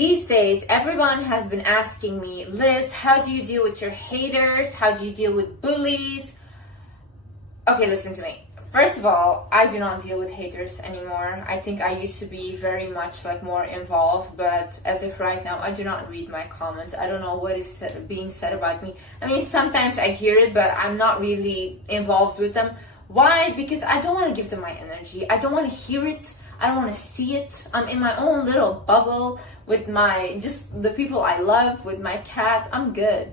These days, everyone has been asking me, Liz, how do you deal with your haters? How do you deal with bullies? Okay, listen to me. First of all, I do not deal with haters anymore. I think I used to be very much more involved, but as if right now I do not read my comments. I don't know what is being said about me. I mean, sometimes I hear it, but I'm not really involved with them. Why? Because I don't want to give them my energy. I don't want to hear it. I don't want to see it. I'm in my own little bubble with just the people I love, with my cat. I'm good,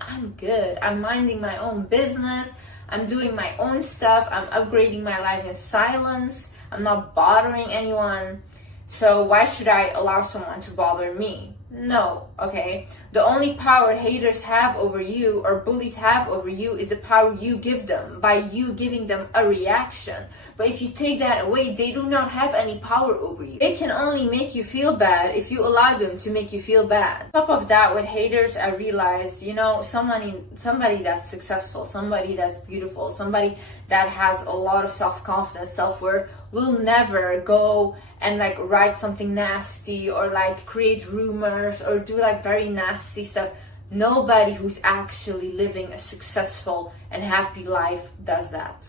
I'm good. I'm minding my own business. I'm doing my own stuff. I'm upgrading my life in silence. I'm not bothering anyone. So why should I allow someone to bother me? No, okay? The only power haters have over you or bullies have over you is the power you give them by you giving them a reaction. But if you take that away, they do not have any power over you. They can only make you feel bad if you allow them to make you feel bad. On top of that, with haters, I realized, somebody that's successful, somebody that's beautiful, somebody that has a lot of self-confidence, self-worth, will never go and write something nasty or create rumors or do very nasty stuff. Nobody who's actually living a successful and happy life does that.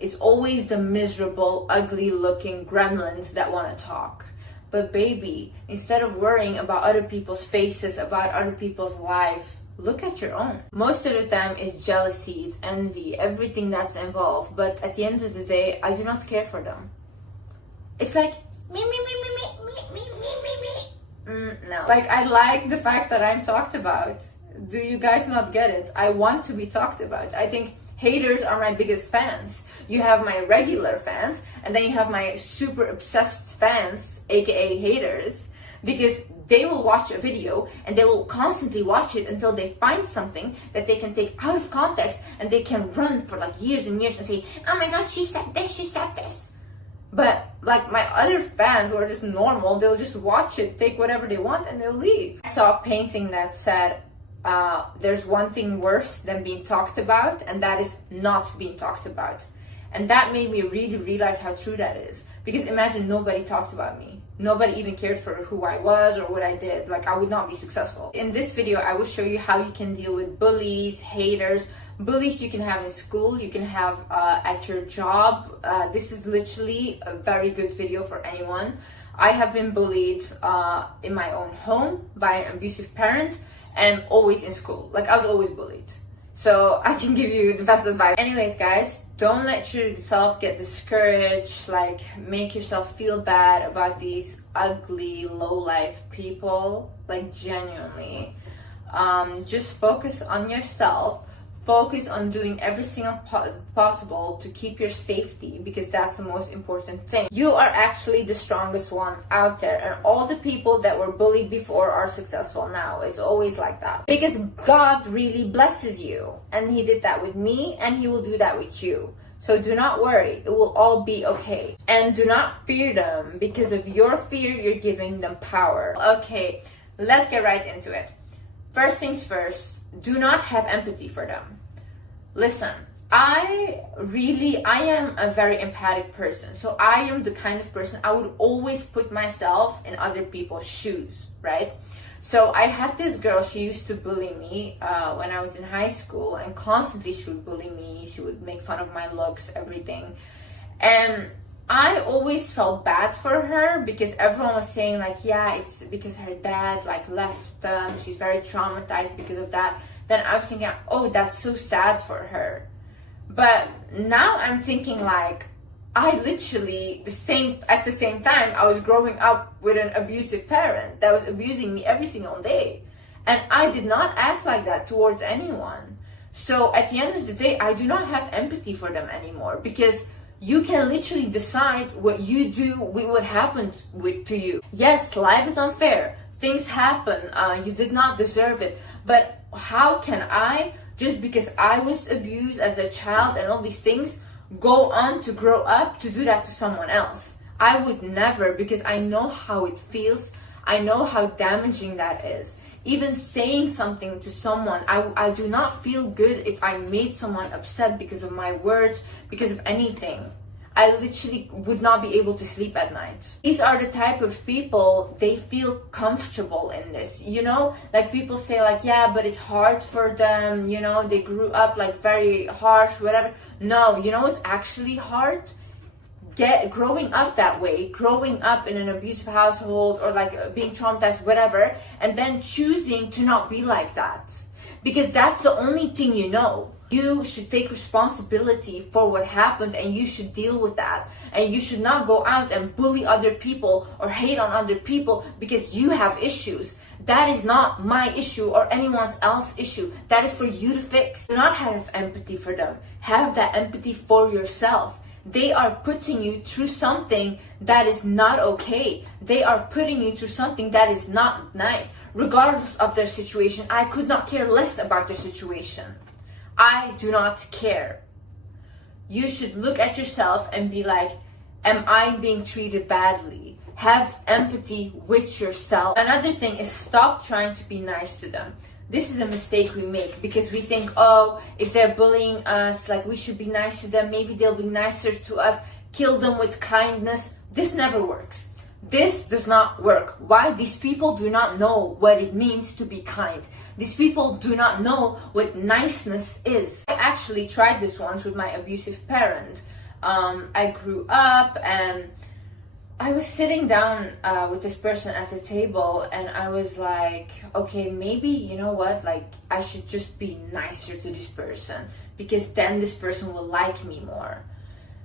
It's always the miserable, ugly looking gremlins that want to talk. But baby, instead of worrying about other people's faces, about other people's life, look at your own. Most of the time it's jealousy, it's envy, everything that's involved. But at the end of the day, I do not care for them. It's me. No. I like the fact that I'm talked about. Do you guys not get it? I want to be talked about. I think haters are my biggest fans. You have my regular fans, and then you have my super obsessed fans, aka haters, because they will watch a video and they will constantly watch it until they find something that they can take out of context and they can run for years and years and say, oh my god, she said this, she said this. But my other fans who are just normal, they'll just watch it, take whatever they want, and they'll leave. I saw a painting that said, there's one thing worse than being talked about, and that is not being talked about. And that made me really realize how true that is. Because imagine nobody talked about me. Nobody even cared for who I was or what I did. I would not be successful. In this video, I will show you how you can deal with bullies, haters. Bullies you can have in school, you can have at your job. This is literally a very good video for anyone. I have been bullied in my own home by an abusive parent and always in school. I was always bullied. So I can give you the best advice. Anyways, guys, don't let yourself get discouraged, make yourself feel bad about these ugly, low-life people, genuinely. Just focus on yourself. Focus on doing every single possible to keep your safety, because that's the most important thing. You are actually the strongest one out there, and all the people that were bullied before are successful now. It's always like that. Because God really blesses you, and He did that with me, and He will do that with you. So do not worry, it will all be okay. And do not fear them, because of your fear, you're giving them power. Okay, let's get right into it. First things first, do not have empathy for them. Listen, I am a very empathic person. So I am the kind of person, I would always put myself in other people's shoes, right? So I had this girl, she used to bully me when I was in high school, and constantly she would bully me. She would make fun of my looks, everything. And I always felt bad for her because everyone was saying yeah, it's because her dad left them. She's very traumatized because of that. Then I was thinking, oh, that's so sad for her. But now I'm thinking I literally, at the same time, I was growing up with an abusive parent that was abusing me every single day. And I did not act like that towards anyone. So at the end of the day, I do not have empathy for them anymore, because you can literally decide what you do with what happened to you. Yes, life is unfair. Things happen. You did not deserve it. But how can I, just because I was abused as a child and all these things, go on to grow up to do that to someone else? I would never, because I know how it feels. I know how damaging that is. Even saying something to someone, I do not feel good if I made someone upset because of my words, because of anything. I literally would not be able to sleep at night. These are the type of people, they feel comfortable in this, you know? Like people say like, yeah, but it's hard for them, you know, they grew up like very harsh, whatever. No, you know what's actually hard? Growing up that way, growing up in an abusive household or like being traumatized, whatever, and then choosing to not be like that. Because that's the only thing you know. You should take responsibility for what happened and you should deal with that. And you should not go out and bully other people or hate on other people because you have issues. That is not my issue or anyone else's issue. That is for you to fix. Do not have empathy for them. Have that empathy for yourself. They are putting you through something that is not okay. They are putting you through something that is not nice. Regardless of their situation, I could not care less about their situation. I do not care. You should look at yourself and be like, am I being treated badly? Have empathy with yourself. Another thing is stop trying to be nice to them. This is a mistake we make because we think, oh, if they're bullying us, like we should be nice to them. Maybe they'll be nicer to us. Kill them with kindness. This never works. This does not work. Why? These people do not know what it means to be kind. These people do not know what niceness is. I actually tried this once with my abusive parent. I grew up and I was sitting down with this person at the table and I was like, okay, maybe, you know what, like I should just be nicer to this person because then this person will like me more.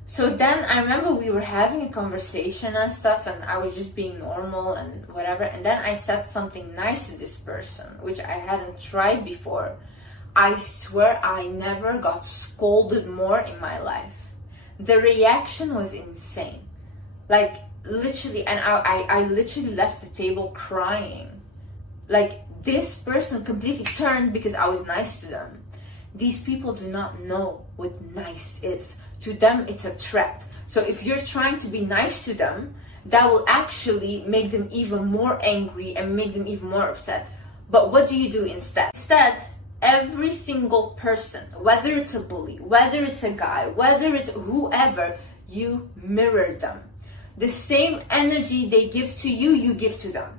So then I remember we were having a conversation and stuff and I was just being normal and whatever. And then I said something nice to this person, which I hadn't tried before. I swear I never got scolded more in my life. The reaction was insane. Like, literally, and I literally left the table crying. Like, this person completely turned because I was nice to them. These people do not know what nice is. To them, it's a threat. So if you're trying to be nice to them, that will actually make them even more angry and make them even more upset. But what do you do instead? Instead, every single person, whether it's a bully, whether it's a guy, whether it's whoever, you mirror them. The same energy they give to you, you give to them.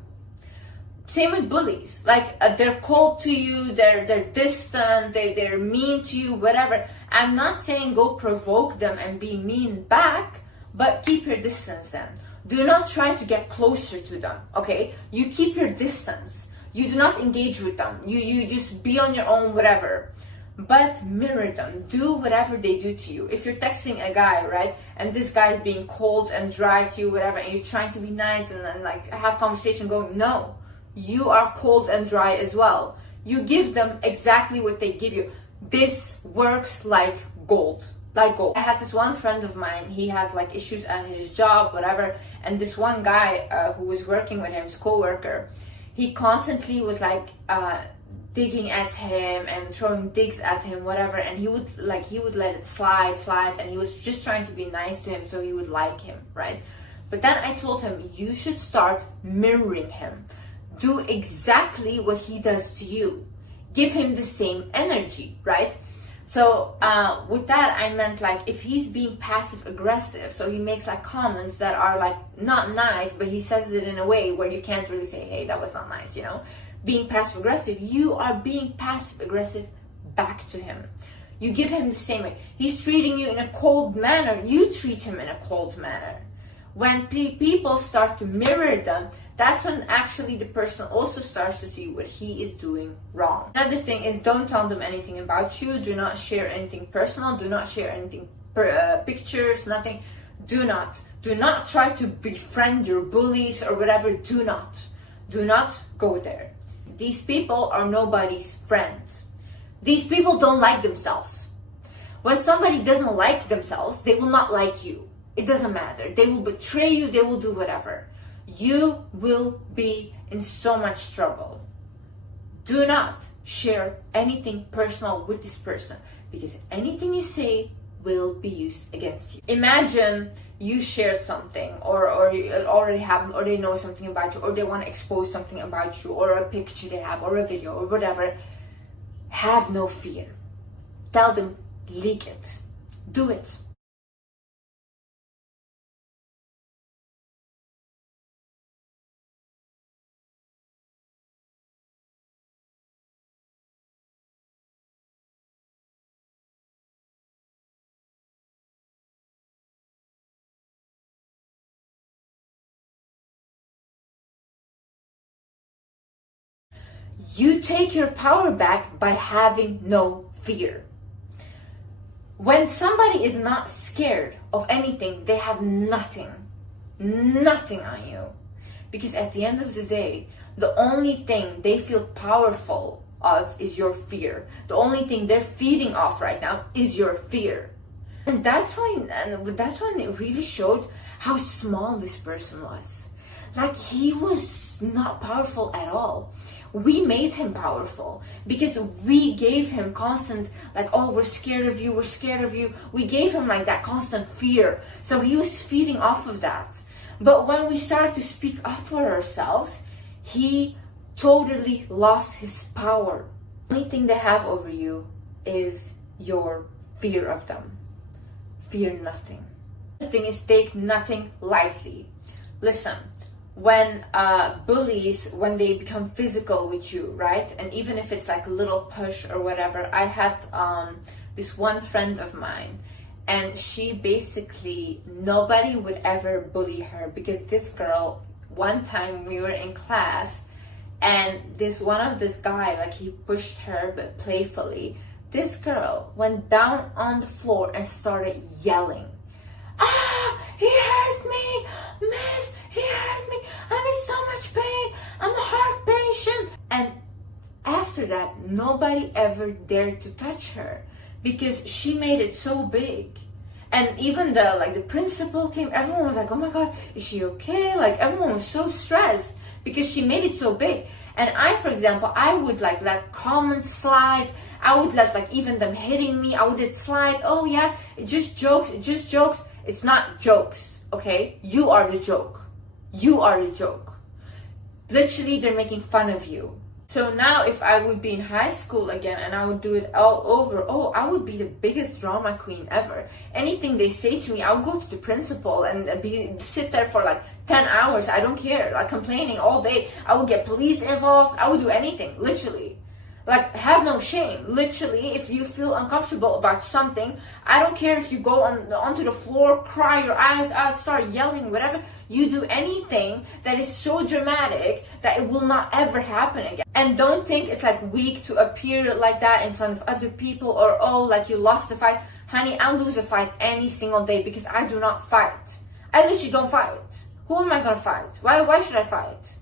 Same with bullies. Like they're cold to you, they're distant, they're mean to you, whatever. I'm not saying go provoke them and be mean back, but keep your distance then. Do not try to get closer to them, okay? You keep your distance. You do not engage with them. You just be on your own, whatever. But mirror them. Do whatever they do to you. If you're texting a guy, right, and this guy is being cold and dry to you, whatever, and you're trying to be nice and like have conversation going, no, you are cold and dry as well. You give them exactly what they give you. This works like gold. Like gold. I had this one friend of mine, he had like issues at his job, whatever, and this one guy who was working with him, his co-worker, he constantly was like digging at him and throwing digs at him, whatever, and he would let it slide, and he was just trying to be nice to him so he would like him, right? But then I told him, you should start mirroring him. Do exactly what he does to you. Give him the same energy, right? So with that, I meant like if he's being passive aggressive, so he makes like comments that are like not nice, but he says it in a way where you can't really say, hey, that was not nice, you know? Being passive aggressive, you are being passive aggressive back to him. You give him the same way. He's treating you in a cold manner, you treat him in a cold manner. When people start to mirror them, that's when actually the person also starts to see what he is doing wrong. Another thing is, don't tell them anything about you. Do not share anything personal. Do not share anything, pictures, nothing. Do not try to befriend your bullies or whatever. Do not go there. These people are nobody's friend. These people don't like themselves. When somebody doesn't like themselves, they will not like you. It doesn't matter. They will betray you. They will do whatever. You will be in so much trouble. Do not share anything personal with this person, because anything you say will be used against you. Imagine you shared something, or it already happened, or they know something about you, or they want to expose something about you, or a picture they have, or a video, or whatever. Have no fear. Tell them, leak it. Do it. You take your power back by having no fear. When somebody is not scared of anything, they have nothing on you. Because at the end of the day, the only thing they feel powerful of is your fear. The only thing they're feeding off right now is your fear. And that's when it really showed how small this person was. Like, he was not powerful at all. We made him powerful because we gave him constant, like, oh, we're scared of you, we're scared of you. We gave him like that constant fear. So he was feeding off of that. But when we started to speak up for ourselves, he totally lost his power. The only thing they have over you is your fear of them. Fear nothing. The thing is, take nothing lightly. Listen, when bullies, when they become physical with you, right? And even if it's like a little push or whatever, I had this one friend of mine, and she basically, nobody would ever bully her, because this girl, one time we were in class, and this guy, like, he pushed her, but playfully. This girl went down on the floor and started yelling. Ah, he hurt me, miss, he hurt me, I'm in so much pain, I'm a heart patient. And after that, nobody ever dared to touch her, because she made it so big. And even the principal came, everyone was like, oh my God, is she okay? Like, everyone was so stressed because she made it so big. And I, for example, I would like let comments slide. I would let, like, even them hitting me, I would let slide. Oh yeah, it's just jokes, it's just jokes. It's not jokes, okay? You are the joke. You are the joke. Literally, they're making fun of you. So now if I would be in high school again and I would do it all over, oh, I would be the biggest drama queen ever. Anything they say to me, I would go to the principal and sit there for like 10 hours. I don't care, like, complaining all day. I would get police involved. I would do anything, literally. Like, have no shame. Literally, if you feel uncomfortable about something, I don't care if you go onto the floor, cry your eyes out, start yelling, whatever. You do anything that is so dramatic that it will not ever happen again. And don't think it's like weak to appear like that in front of other people, or, oh, like, you lost the fight. Honey, I lose a fight any single day because I do not fight. I literally don't fight. Who am I gonna fight? Why should I fight?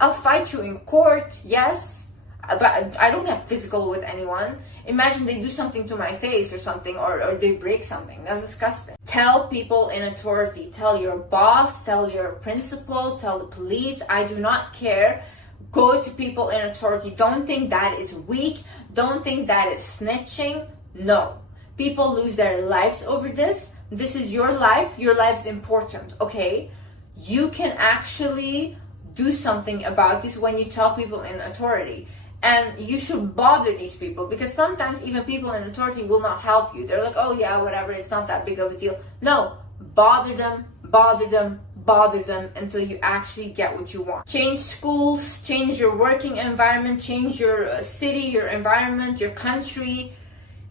I'll fight you in court, yes, but I don't get physical with anyone. Imagine they do something to my face or something, or they break something. That's disgusting. Tell people in authority. Tell your boss, tell your principal, tell the police. I do not care. Go to people in authority. Don't think that is weak. Don't think that is snitching. No. People lose their lives over this. This is your life. Your life is important, okay? You can actually do something about this when you tell people in authority. And you should bother these people, because sometimes even people in authority will not help you. They're like, oh yeah, whatever, it's not that big of a deal. No, bother them, bother them, bother them until you actually get what you want. Change schools, change your working environment, change your city, your environment, your country.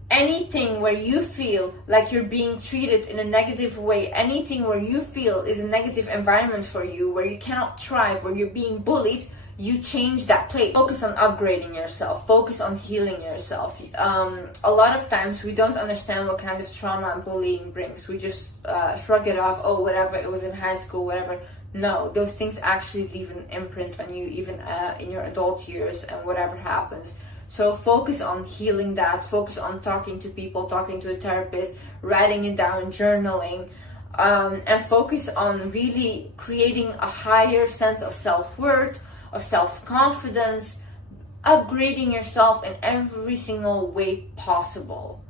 Anything where you feel like you're being treated in a negative way, anything where you feel is a negative environment for you, where you cannot thrive, where you're being bullied, you change that place. Focus on upgrading yourself. Focus on healing yourself. A lot of times we don't understand what kind of trauma bullying brings. We just shrug it off. Oh, whatever, it was in high school, whatever. No, those things actually leave an imprint on you, even in your adult years, and whatever happens. So focus on healing that. Focus on talking to people, talking to a therapist, writing it down, journaling. And focus on really creating a higher sense of self-worth, of self-confidence, upgrading yourself in every single way possible.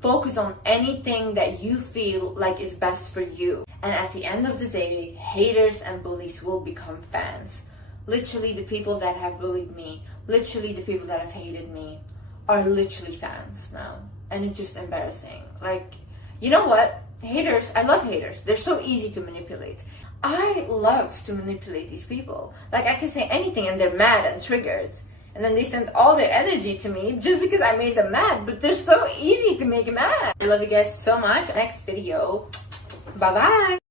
Focus on anything that you feel like is best for you. And at the end of the day, haters and bullies will become fans. Literally, the people that have bullied me, literally the people that have hated me, are literally fans now. And it's just embarrassing. Like, you know what? Haters, I love haters. They're so easy to manipulate. I love to manipulate these people. Like, I can say anything and they're mad and triggered. And then they send all their energy to me just because I made them mad. But they're so easy to make mad. I love you guys so much. Next video. Bye-bye.